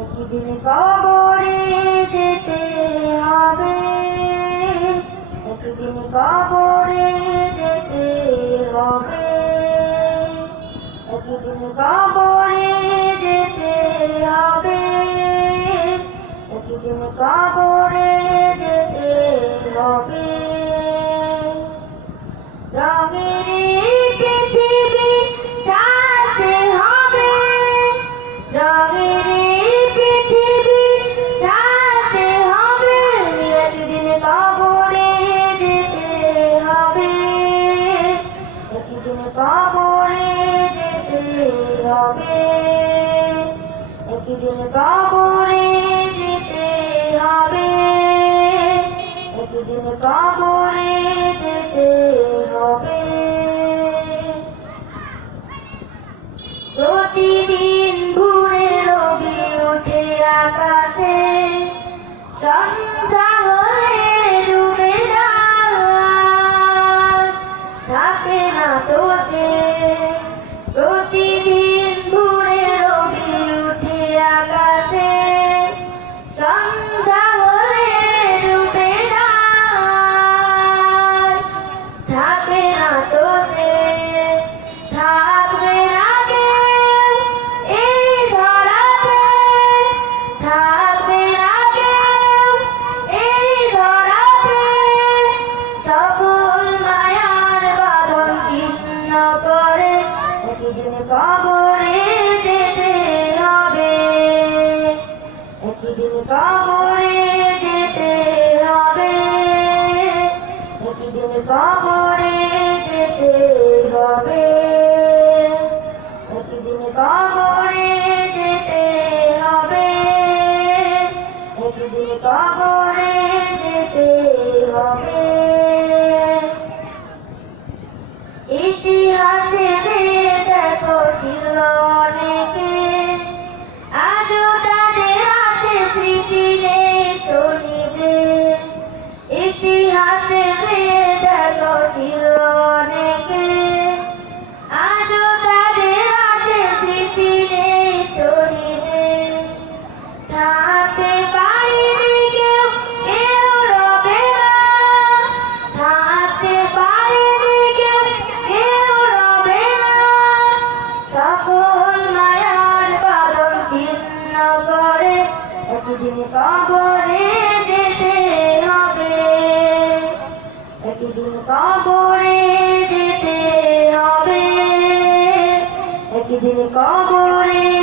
একদিন কবরে যেতে হবে, একদিন কবরে যেতে হবে, একদিন কবরে যেতে হবে, একদিন কবরে যেতে হবে। রঙের পৃথিবী ছাড়তে হবে, রঙের পৃথিবী ছাড়তে হবে, একদিন কবরে যেতে হবে, একদিন কবরে যেতে হবে, একদিন কবরে যেতে হবে, একদিন কবরে যেতে হবে। প্রতিদিন ভোরে রবি ওঠে আকাশে, সন্ধ্যা হলে ডুবে যায়, থাকে না তো সে। প্রতিদিন ভোরে রবি ওঠে আকাশে, সন্ধ্যা হলে ডুবে যায়, থাকে না তো সে। থাকবে না কেউ এই ধরাতে, থাকবে না কেউ এই ধরাতে, সকল মায়ার বাঁধন ছিন্ন করে একদিন কবরে যেতে হবে, একদিন কবরে যেতে হবে, একদিন কবরে যেতে হবে, একদিন কবরে যেতে হবে, একদিন কবরে যেতে হবে। ইতিহাসে দেখো ছিল অনেকে, আজও তাদের আছে স্মৃতি নেই তো নিজের। ইতিহাসে দেখো ছিল অনেকে, আজও তাদের আছে স্মৃতি নেই তো নিজের। থাকতে পারেনি কেউ, কেউ রবে না, থাকতে পারেনি কেউ, কেউ রবে না, সকল মায়ার বাঁধন ছিন্ন করে একদিন কবরে যেতে হবে, একদিন কবরে যেতে হবে, একদিন কবরে